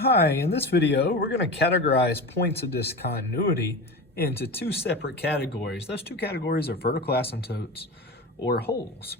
Hi, in this video, we're going to categorize points of discontinuity into two separate categories. Those two categories are vertical asymptotes or holes.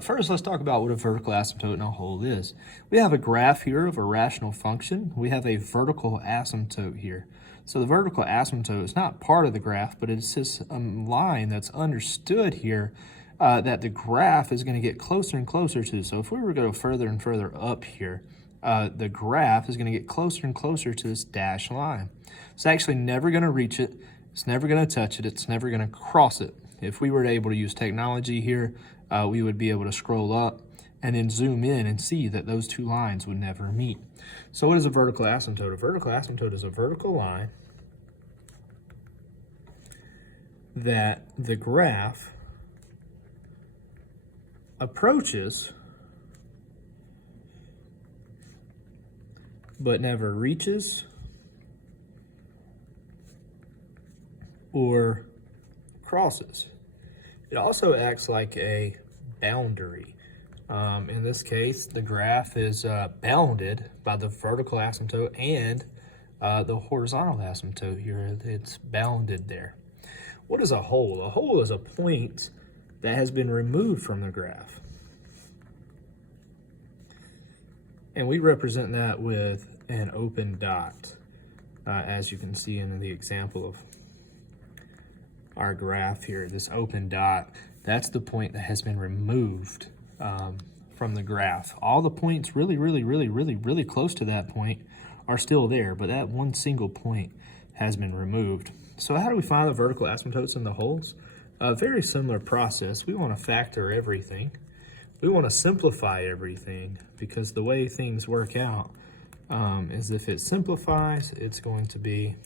First, let's talk about what a vertical asymptote and a hole is. We have a graph here of a rational function. We have a vertical asymptote here. So the vertical asymptote is not part of the graph, but it's just a line that's understood here that the graph is going to get closer and closer to. So if we were to go further and further up here, the graph is going to get closer and closer to this dashed line. It's actually never going to reach it. It's never going to touch it. It's never going to cross it. If we were able to use technology here, we would be able to scroll up and then zoom in and see that those two lines would never meet. So what is a vertical asymptote? A vertical asymptote is a vertical line that the graph approaches but never reaches or crosses. It also acts like a boundary. In this case, the graph is bounded by the vertical asymptote and the horizontal asymptote here. It's bounded there. What is a hole? A hole is a point that has been removed from the graph. And we represent that with an open dot, as you can see in the example of our graph here. This open dot, that's the point that has been removed from the graph. All the points really close to that point are still there, but that one single point has been removed. So how do we find the vertical asymptotes and the holes? A very similar process. We want to factor everything. We want to simplify everything, because the way things work out is if it simplifies, it's going to be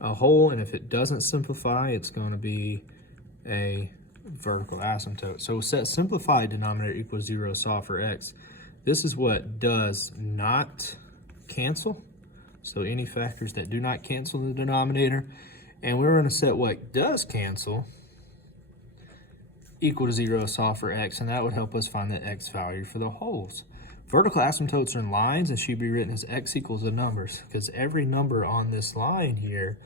a hole, and if it doesn't simplify, it's going to be a vertical asymptote. So set simplified denominator equals 0, solve for x. This is what does not cancel. So any factors that do not cancel in the denominator. And we're going to set what does cancel equal to 0, solve for x, and that would help us find the x value for the holes. Vertical asymptotes are in lines and should be written as x equals the numbers, because every number on this line here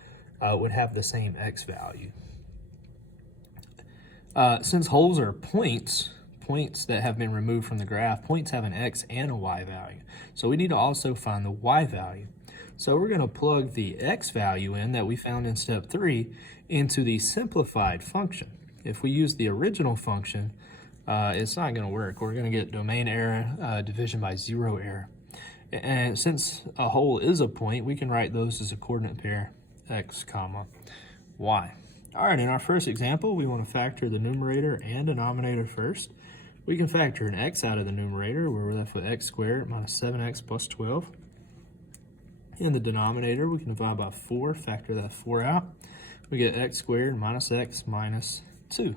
would have the same x value. Since holes are points that have been removed from the graph, points have an x and a y value. So we need to also find the y value. So we're going to plug the x value in that we found in step 3 into the simplified function. If we use the original function, it's not going to work. We're going to get domain error, division by 0 error. And since a hole is a point, we can write those as a coordinate pair, x comma y. All right, in our first example, we want to factor the numerator and denominator first. We can factor an x out of the numerator, where we're left with x squared minus 7x plus 12. In the denominator, we can divide by 4, factor that 4 out. We get x squared minus x minus 2.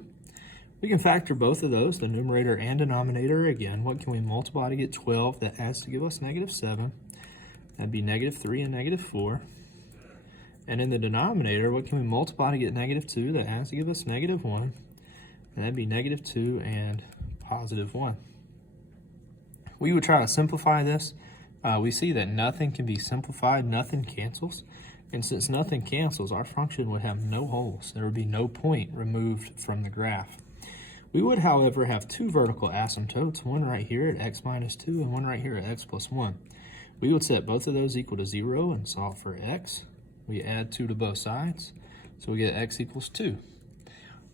We can factor both of those, the numerator and denominator. Again, what can we multiply to get 12? That adds to give us negative 7. That'd be negative 3 and negative 4. And in the denominator, what can we multiply to get negative 2? That adds to give us negative 1. And that'd be negative 2 and positive 1. We would try to simplify this. We see that nothing can be simplified, nothing cancels. And since nothing cancels, our function would have no holes. There would be no point removed from the graph. We would, however, have two vertical asymptotes, one right here at x minus 2 and one right here at x plus 1. We would set both of those equal to 0 and solve for x. We add 2 to both sides, so we get x equals 2.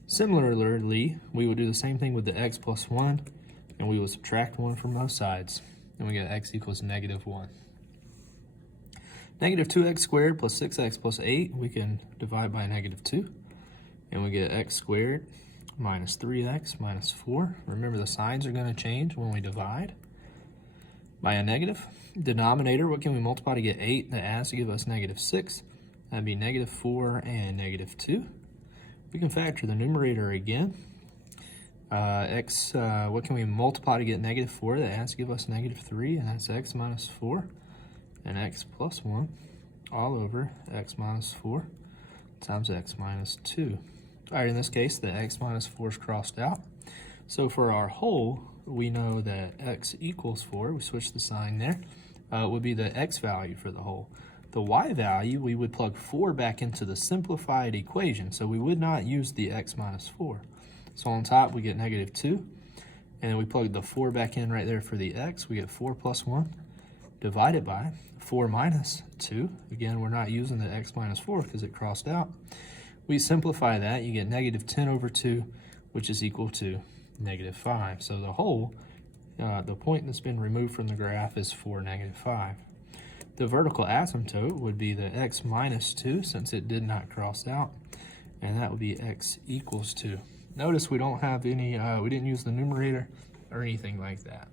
Similarly, we would do the same thing with the x plus 1, and we would subtract 1 from both sides, and we get x equals negative 1. Negative 2x squared plus 6x plus 8, we can divide by negative 2, and we get x squared minus 3x minus 4. Remember, the signs are going to change when we divide by a negative. Denominator, what can we multiply to get 8? That adds to give us negative 6. That'd be negative 4 and negative 2. We can factor the numerator again. What can we multiply to get negative 4? That adds to give us negative 3, and that's x minus 4. And x plus 1 all over x minus 4 times x minus 2. All right, in this case, the x minus 4 is crossed out. So for our hole, we know that x equals 4. We switch the sign there. would be the x value for the whole. The y value, we would plug 4 back into the simplified equation, so we would not use the x minus 4. So on top, we get negative 2, and then we plug the 4 back in right there for the x. We get 4 plus 1 divided by 4 minus 2. Again, we're not using the x minus 4 because it crossed out. We simplify that, you get negative 10 over 2, which is equal to negative 5. So the whole, the point that's been removed from the graph is 4, negative 5. The vertical asymptote would be the x minus 2 since it did not cross out, and that would be x equals 2. Notice we don't have any, we didn't use the numerator or anything like that.